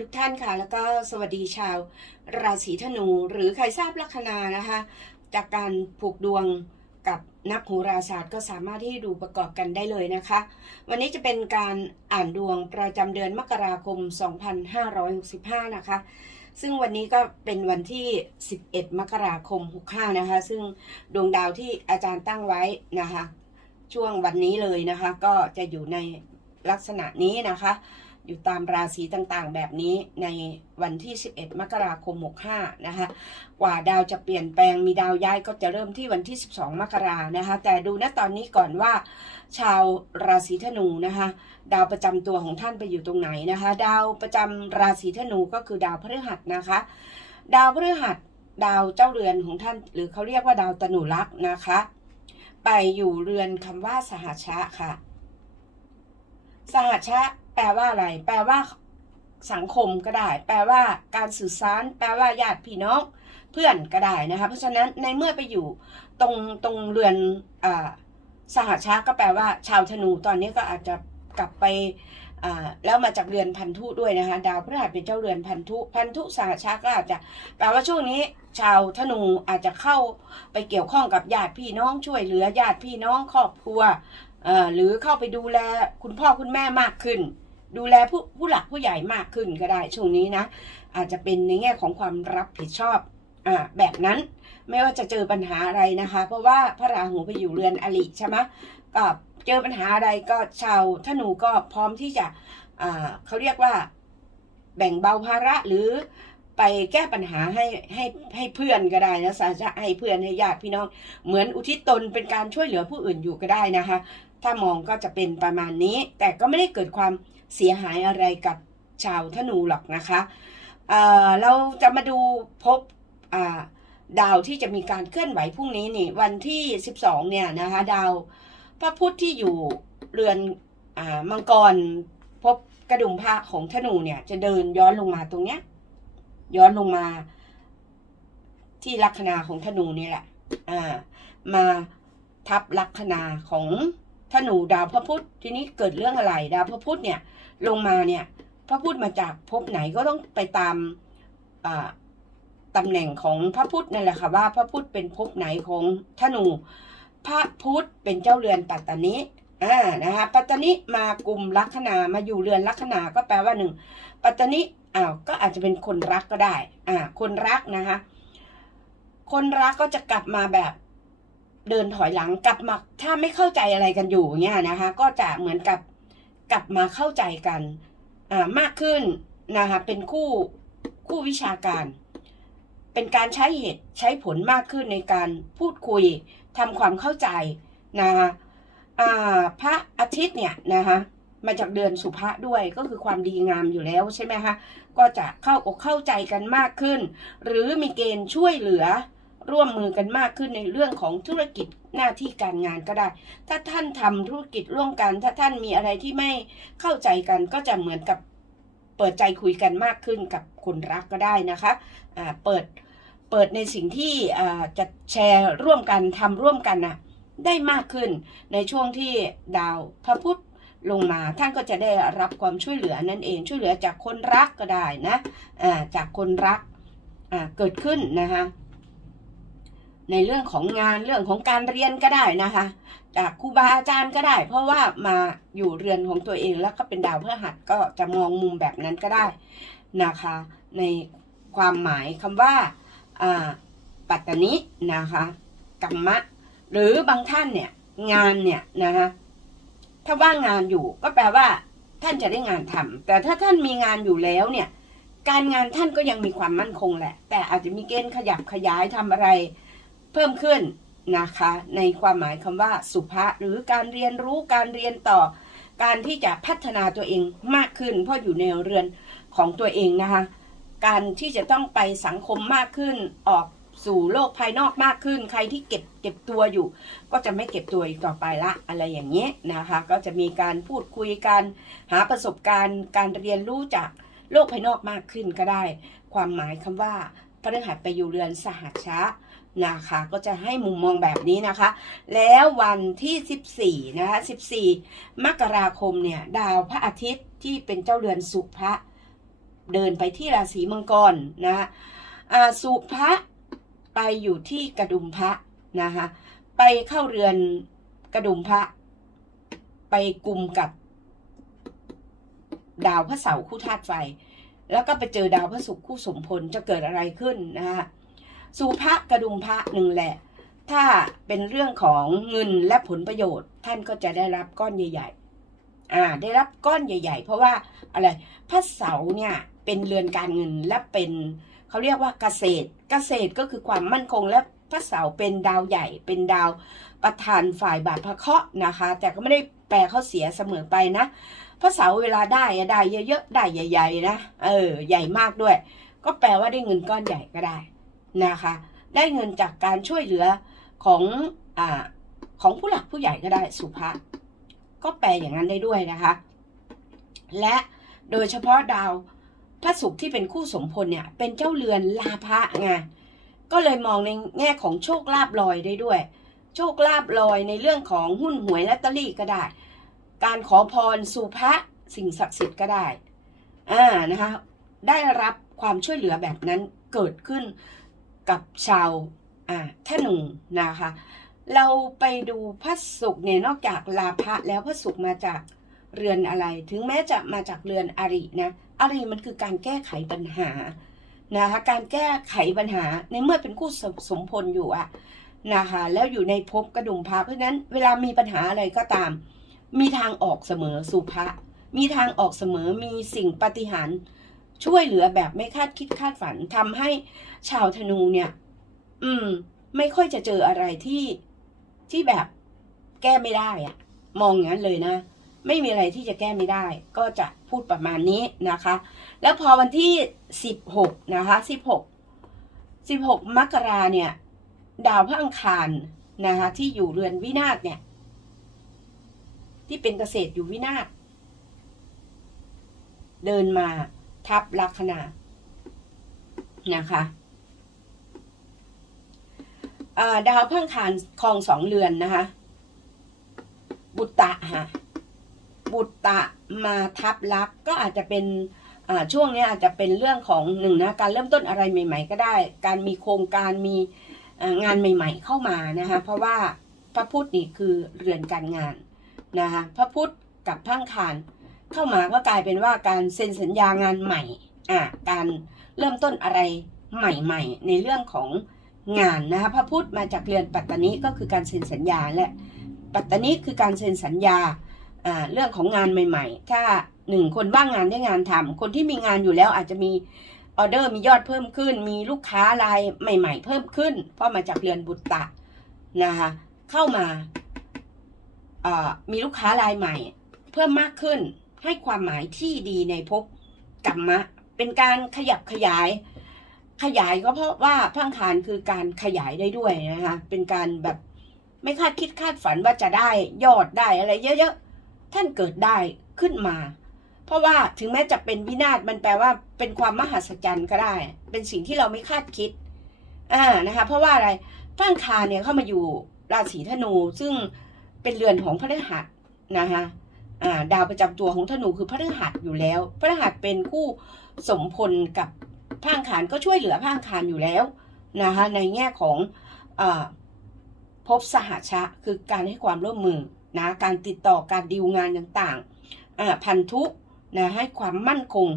ทุกท่านค่ะ แล้วก็สวัสดีชาวราศีธนู หรือใครทราบลัคนานะคะ จากการผูกดวงกับนักโหราศาสตร์ก็สามารถที่ดูประกอบกันได้เลยนะคะ วันนี้จะเป็นการอ่านดวงประจำเดือนมกราคม 2565 นะคะ ซึ่งวันนี้ก็เป็นวันที่ 11 มกราคม 65 นะคะ ซึ่งดวงดาวที่อาจารย์ตั้งไว้นะคะ ช่วงวันนี้เลยนะคะ ก็จะอยู่ในลักษณะนี้นะคะ อยู่ตามราศีต่างๆ แบบนี้ในวันที่ 11 มกราคม 65 นะคะ กว่าดาวจะเปลี่ยนแปลงมีดาวย้ายก็จะเริ่มที่วันที่ 12 มกรานะคะ แต่ดูณตอนนี้ก่อนว่า ชาวราศีธนูนะคะ ดาวประจำตัวของท่านไปอยู่ตรงไหนนะคะ ดาวประจำราศีธนูก็คือดาวพฤหัสนะคะ ดาวพฤหัสดาวเจ้าเรือนของท่าน หรือเขาเรียกว่าดาวตนุรักษ์นะคะ ไปอยู่เรือนคำว่าสหชะค่ะ สหชะ แปลว่าอะไร แปลว่าสังคมก็ได้ แปลว่าการสื่อสาร แปลว่าญาติพี่น้องเพื่อนก็ได้นะคะ เพราะฉะนั้นในเมื่อไปอยู่ตรงตรงเรือนอ่าสหชาก็แปลว่า ชาวธนูตอนนี้ก็อาจจะกลับไปอ่าแล้วมาจากเรือนพันธุด้วยนะคะ ดาวพฤหัสเป็นเจ้าเรือนพันธุ พันธุสหชาก็อาจจะแปลว่าช่วงนี้ ชาวธนูอาจจะเข้าไปเกี่ยวข้องกับญาติพี่น้องช่วยเหลือญาติพี่น้องครอบครัวอ่อหรือเข้าไปดูแลคุณพ่อคุณแม่มากขึ้น ดูแลผู้ผู้หลักผู้ใหญ่มากขึ้นก็ได้ช่วงนี้นะ อาจจะเป็นในแง่ของความรับผิดชอบอ่าแบบนั้นไม่ว่าจะเจอปัญหาอะไรนะคะ เพราะว่าพระราหูไปอยู่เรือนอลิใช่ไหมก็เจอปัญหาอะไรก็ชาวธนูก็พร้อมที่จะอ่าเขาเรียกว่าแบ่งเบาภาระหรือไปแก้ปัญหาให้ให้ให้เพื่อนก็ได้นะสาจะให้เพื่อนให้ญาติพี่น้อง เหมือนอุทิศตนเป็นการช่วยเหลือผู้อื่นอยู่ก็ได้นะคะ ถ้ามองก็จะเป็นประมาณนี้ แต่ก็ไม่ได้เกิดความ เสียหายอะไรกับชาวธนูหรอกนะคะเเราจะมาดูพบาดาวที่จะมีการเคลื่อนไหวพรุ่งนี้นี่วันที่ 12 เนี่ยนะคะดาวพระพุธที่อยู่เรือนอมังกรพบกระดุมพระของธนูเนี่ยจะเดินย้อนลงมาตรงเนี้ยย้อนลงมา ที่ลัคนาของธนูนี่แหละอ่ามาทับลัคนาของธนูดาวพระพุธทีนี้เกิดเรื่องอะไร ดาวพระพุธเนี่ย ลงมาเนี่ยพระพุธมาจากภพไหนก็ต้องไปตามตำแหน่งของพระพุธนั่นแหละค่ะว่าพระพุธเป็นภพไหนของธนู พระพุธเป็นเจ้าเรือนปัตตานิอ่านะคะปัตตานิมากลุ่มลัคนามาอยู่เรือนลัคนาก็แปลว่าหนึ่งปัตตานิอ้าวก็อาจจะเป็นคนรักก็ได้อ่าคนรักนะคะคนรักก็จะกลับมาแบบเดินถอยหลังกลับมาถ้าไม่เข้าใจอะไรกันอยู่เนี่ยนะคะ ก็จะเหมือนกับ กลับมาเข้าใจกันมากขึ้นนะคะเป็นคู่คู่วิชาการ เป็นการใช้เหตุใช้ผลมากขึ้นในการพูดคุยทำความเข้าใจนะคะพระอาทิตย์เนี่ยนะคะมาจากเดือนสุภะด้วยก็คือความดีงามอยู่แล้วใช่ไหมคะก็จะเข้าอกเข้าใจกันมากขึ้น หรือมีเกณฑ์ช่วยเหลือ ร่วมมือกันมากขึ้นในเรื่องของธุรกิจหน้าที่การงานก็ได้ ถ้าท่านทำธุรกิจร่วมกัน ถ้าท่านมีอะไรที่ไม่เข้าใจกันก็จะเหมือนกับเปิดใจคุยกันมากขึ้นกับคนรักก็ได้นะคะอ่าเปิดเปิดในสิ่งที่จะแชร์ร่วมกันทำร่วมกันนะได้มากขึ้นในช่วงที่ดาวพระพุธลงมาท่านก็จะได้รับความช่วยเหลือนั่นเองช่วยเหลือจากคนรักก็ได้นะอ่าจากคนรักเกิดขึ้นนะคะ ในเรื่องของงานเรื่องของการเรียนก็ได้นะคะ จากครูบาอาจารย์ก็ได้ เพราะว่ามาอยู่เรือนของตัวเองแล้วก็เป็นดาวเพฤหัสก็จะมองมุมแบบนั้นก็ได้นะคะ ในความหมายคำว่าอ่าปัตตานินะคะกัมมะ หรือบางท่านเนี่ยงานเนี่ยนะคะถ้าว่างงานอยู่ก็แปลว่า ท่านจะได้งานทำแต่ถ้าท่านมีงานอยู่แล้วเนี่ย การงานท่านก็ยังมีความมั่นคงแหละ แต่อาจจะมีเกณฑ์ขยับขยายทำอะไร พิ่มขึ้นนะคะ ในความหมายคำว่าสุภาหรือการเรียนรู้การเรียนต่อ การที่จะพัฒนาตัวเองมากขึ้น เพราะอยู่ในเรือนของตัวเองนะคะ การที่จะต้องไปสังคมมากขึ้นออกสู่โลกภายนอกมากขึ้น ใครที่เก็บเก็บตัวอยู่ ก็จะไม่เก็บตัวอีกต่อไปละอะไรอย่างเงี้ยนะคะ ก็จะมีการพูดคุยกันหาประสบการณ์ การเรียนรู้จากโลกภายนอกมากขึ้นก็ได้ ความหมายคำว่าพฤหัสไปอยู่เรือนสหัชชะ นะคะ ก็จะให้มุมมองแบบนี้นะคะ แล้ววันที่ 14 นะคะ 14 มกราคมเนี่ย ดาวพระอาทิตย์ที่เป็นเจ้าเรือนสุภะเดินไปที่ราศีมังกรนะอ่าสุภะไปอยู่ที่กระดุมพระนะคะ ไปเข้าเรือนกระดุมพระ ไปกลุ่มกับดาวพระเสาร์คู่ธาตุไฟ แล้วก็ไปเจอดาวพระศุกร์คู่สมพลจะเกิดอะไรขึ้นนะคะ สุภะกระดุมพระหนึ่งแหละ ถ้าเป็นเรื่องของเงินและผลประโยชน์ ท่านก็จะได้รับก้อนใหญ่ ๆ อ่า ได้รับก้อนใหญ่ ๆ เพราะว่าอะไรพระเสาร์เนี่ยเป็นเรือนการเงินและเป็นเขาเรียกว่าเกษตร เกษตรก็คือความมั่นคงและพระเสาร์เป็นดาวใหญ่ เป็นดาวประธานฝ่ายบาปพระเคราะห์นะคะ แต่ก็ไม่ได้แปลเขาเสียเสมอไปนะพระเสาร์เวลาได้อะได้เยอะๆได้ใหญ่ ๆ นะ เออ ใหญ่มากด้วย ก็แปลว่าได้เงินก้อนใหญ่ก็ได้ นะคะ ได้เงินจากการช่วยเหลือของอของผู้หลักผู้ใหญ่ก็ได้สุภาพก็แปลอย่างนั้นได้ด้วยนะคะ และโดยเฉพาะดาวพระศุกร์ที่เป็นคู่สมพลเนี่ย เป็นเจ้าเรือนลาภะไงก็เลยมองในแง่ของโชคลาภลอยได้ด้วย โชคลาภลอยในเรื่องของหุ้นหวยและตเตอรี่ก็ได้ การขอพรสู่พระสิ่งศักดิ์สิทธิ์ก็ได้อ่านะคะได้รับความช่วยเหลือแบบนั้นเกิดขึ้น กับชาวอ่าธนูนะคะ เราไปดูพระศุกร์เนี่ยนอกจากลาภะแล้วพระศุกร์มาจากเรือนอะไร ถึงแม้จะมาจากเรือนอรินะอริมันคือการแก้ไขปัญหานะคะการแก้ไขปัญหาในเมื่อเป็นคู่สสมพลอยู่อะนะคะแล้วอยู่ในภพกระดุมพระเพราะนั้นเวลามีปัญหาอะไรก็ตาม มีทางออกเสมอสุภะมีทางออกเสมอมีสิ่งปฏิหาร ช่วยเหลือแบบไม่คาดคิดคาดฝันทำให้ชาวธนูเนี่ย อืม ไม่ค่อยจะเจออะไรที่ที่แบบแก้ไม่ได้อะมองอย่างนั้นเลยนะ ไม่มีอะไรที่จะแก้ไม่ได้ ก็จะพูดประมาณนี้นะคะ แล้วพอวันที่สิบหกนะคะสิบหกสิบหกมกราเนี่ย ดาวพระอังคารนะคะ ที่อยู่เรือนวินาศเนี่ย ที่เป็นเกษตรอยู่วินาศเดินมา ทับลัคนานะคะาดาวพระอังคารคลองสองเรือนนะคะ บุตตะฮะบุตตะมาทับลักก็อาจจะเป็นช่วงนี้อาจจะเป็นเรื่องของหนึ่งนะการเริ่มต้นอะไรใหม่ ๆ ก็ได้ การมีโครงการมีงานใหม่ ๆ เข้ามานะคะเพราะว่าพระพุธนี่คือเรือนการงานนะคะพระพุธกับพังคาร เข้ามาก็กลายเป็นว่าการเซ็นสัญญางานใหม่อ่าการเริ่มต้นอะไรใหม่ๆ ในเรื่องของงานนะคะพระพุธมาจากเรือนปัตตานีก็คือการเซ็นสัญญาและปัตตานีคือการเซ็นสัญญาอ่าเรื่องของงานใหม่ ๆ ถ้าหนึ่งคนว่างงานได้งานทำคนที่มีงานอยู่แล้วอาจจะมีออเดอร์มียอดเพิ่มขึ้น มีลูกค้ารายใหม่ ๆ เพิ่มขึ้น เพราะมาจากเรือนบุตตะนะคะเข้ามาอ่ามีลูกค้ารายใหม่ เพิ่มมากขึ้น ให้ความหมายที่ดีในภพกรรมะ เป็นการขยับขยาย ขยายก็เพราะว่าพังคารคือการขยายได้ด้วยนะคะเป็นการแบบไม่คาดคิดคาดฝันว่าจะได้ยอดได้อะไรเยอะๆท่านเกิดได้ขึ้นมา เพราะว่าถึงแม้จะเป็นวินาศมันแปลว่าเป็นความมหัศจรรย์ก็ได้ เป็นสิ่งที่เราไม่คาดคิดอ่านะคะ เพราะว่าอะไรพังคารเนี่ยเข้ามาอยู่ราศีธนูซึ่งเป็นเรือนของพระฤหัสนะคะ ดาวประจำตัวของธนูคือพระฤหัสอยู่แล้วพระฤหัสเป็นคู่สมพลกับพระอังคารก็ช่วยเหลือพระอังคารอยู่แล้วนะคะในแง่ของอพบสหชะคือการให้ความร่วมมือนะการติดต่อการดีลงานต่างๆพันธุนะให้ความมั่นคง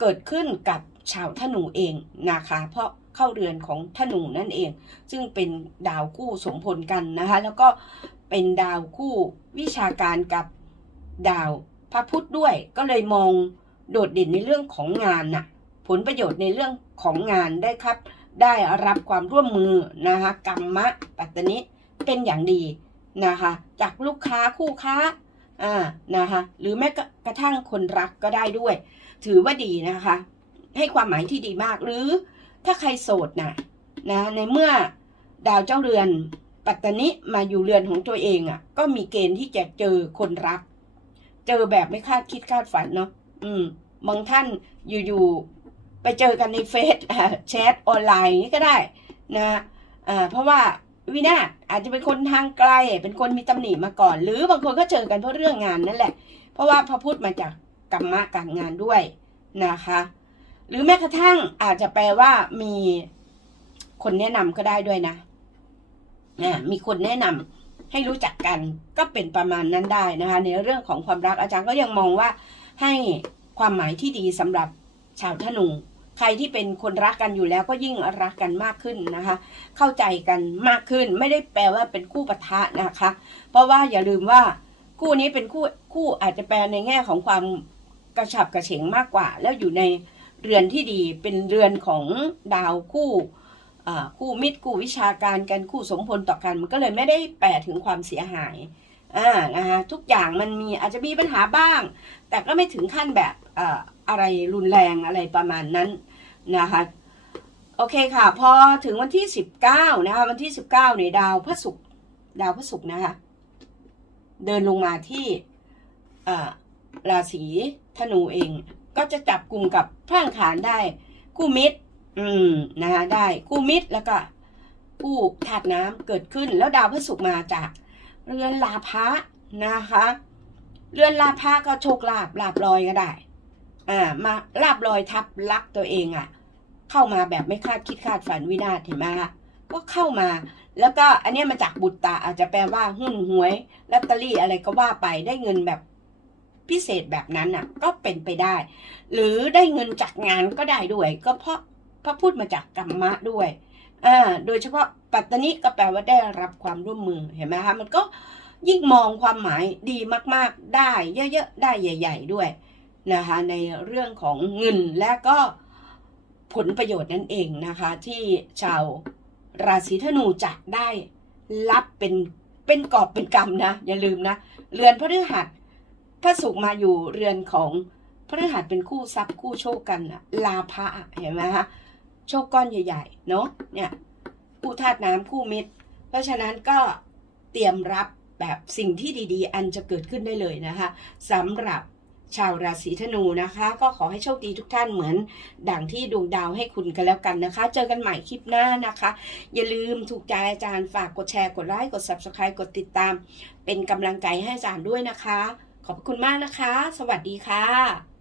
เกิดขึ้นกับชาวธนูเองนะคะเพราะเข้าเรือนของธนูนั่นเอง ซึ่งเป็นดาวคู่สมพลกันนะคะแล้วก็เป็นดาวคู่วิชาการกับ ดาวพระพุธด้วยก็เลยมองโดดเด่นในเรื่องของงานน่ะ ผลประโยชน์ในเรื่องของงานได้ครับ ได้รับความร่วมมือนะคะกรรมะปัตตนิเป็นอย่างดีนะคะ จากลูกค้าคู่ค้าอ่านะคะหรือแม้กระทั่งคนรักก็ได้ด้วย ถือว่าดีนะคะ ให้ความหมายที่ดีมากหรือถ้าใครโสดนะนะในเมื่อดาวเจ้าเรือนปัตตนิมาอยู่เรือนของตัวเองอะ่ะก็มีเกณฑ์ที่จะเจอคนรัก เจอแบบไม่คาดคิดคาดฝันเนาะอืมบางท่านอยู่ๆไปเจอกันในเฟซแชทออนไลน์นี่ก็ได้นะอ่าเพราะว่าวินาศอาจจะเป็นคนทางไกล เป็นคนมีตำหนิมาก่อน หรือบางคนก็เจอกันเพราะเรื่องงานนั่นแหละ เพราะว่าพระพุทธมาจากกรรมะการงานด้วยนะคะ หรือแม้กระทั่งอาจจะแปลว่ามีคนแนะนำก็ได้ด้วยนะอ่ามีคนแนะนำ ให้รู้จักกันก็เป็นประมาณนั้นได้นะคะ ในเรื่องของความรักอาจารย์ก็ยังมองว่าให้ความหมายที่ดีสำหรับชาวธนู ใครที่เป็นคนรักกันอยู่แล้วก็ยิ่งรักกันมากขึ้นนะคะ เข้าใจกันมากขึ้นไม่ได้แปลว่าเป็นคู่ปะทะนะคะ เพราะว่าอย่าลืมว่าคู่นี้เป็นคู่คู่อาจจะแปลในแง่ของความกระฉับกระเฉงมากกว่า แล้วอยู่ในเรือนที่ดีเป็นเรือนของดาวคู่ คู่มิตรคู่วิชาการกันคู่สมพลต่อกัน มันก็เลยไม่ได้แปลถึงความเสียหายอ่านะคะทุกอย่างมันมีอาจจะมีปัญหาบ้าง แต่ก็ไม่ถึงขั้นแบบอ่าอะไรรุนแรงอะไรประมาณนั้นนะคะโอเคค่ะ พอถึงวันที่สิบเก้านะคะ วันที่สิบเก้าเนี่ยดาวพระศุกร์ดาวพระศุกร์นะคะ เดินลงมาที่ราศีธนูเอง ก็จะจับกลุ่มกับพระอังคารได้คู่มิตร อืมนะคะได้คู่มิตรแล้วก็คู่ธาตุน้ำเกิดขึ้น แล้วดาวพฤหัสมาจากเรือนลาภะนะคะ เรือนลาภะก็โชคลาภลาบลอยก็ได้ อ่า มาลาบลอยทับลักตัวเองอะ่ะ เข้ามาแบบไม่คาดคิดคาดฝันวินาศเห็นไหมคะก็เข้ามา แล้วก็อันนี้มาจากบุตรตาอาจจะแปลว่าหุ้นหวยลอตเตอรี่อะไรก็ว่าไปได้เงินแบบพิเศษแบบนั้นน่ะ ก็เป็นไปได้ หรือได้เงินจากงานก็ได้ด้วย ก็เพราะ พระพูดมาจากกรรมะด้วยอ่าโดยเฉพาะปัตตนิก็แปลว่าได้รับความร่วมมือเห็นไหมคะมันก็ยิ่งมองความหมายดีมาก ๆ ได้เยอะๆได้ใหญ่ ๆ ด้วยนะคะในเรื่องของเงินและก็ผลประโยชน์นั่นเองนะคะ ที่ชาวราศีธนูจะได้รับเป็นเป็นกอบเป็นกำนะ อย่าลืมนะ เรือนพฤหัสพระศุกร์มาอยู่เรือนของพฤหัสเป็นคู่ทรัพย์คู่โชคกันอะลาภะเห็นไหมคะ โชคก้อนใหญ่ๆ เนาะเนี่ยคู่ธาตุน้ำคู่มิตร เพราะฉะนั้นก็เตรียมรับแบบสิ่งที่ดีๆ อันจะเกิดขึ้นได้เลยนะคะสำหรับชาวราศีธนูนะคะ ก็ขอให้โชคดีทุกท่านเหมือน ดังที่ดวงดาวให้คุณกันแล้วกันนะคะ เจอกันใหม่คลิปหน้านะคะ อย่าลืมถูกใจอาจารย์ฝากกดแชร์กดไลค์กด subscribe กดติดตาม เป็นกำลังใจให้อาจารย์ด้วยนะคะ ขอบคุณมากนะคะ สวัสดีค่ะ